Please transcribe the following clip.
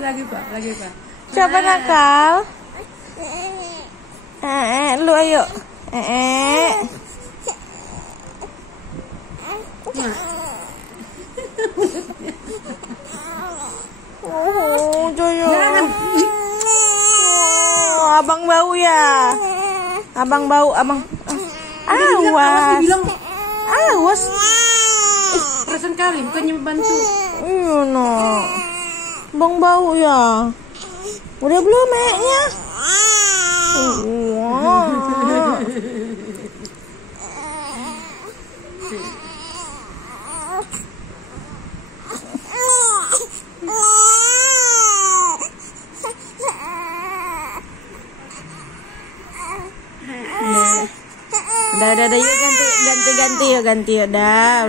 Lagi pak. Coba nakal. Lu ayo. Joyo. Abang bau ya. Abang bau, abang. Awas. Awas. Perasaan kali bukannya membantu. Iya no. Abang bau ya. Udah belum mayaknya? Udah, yuk ganti yuk. Udah.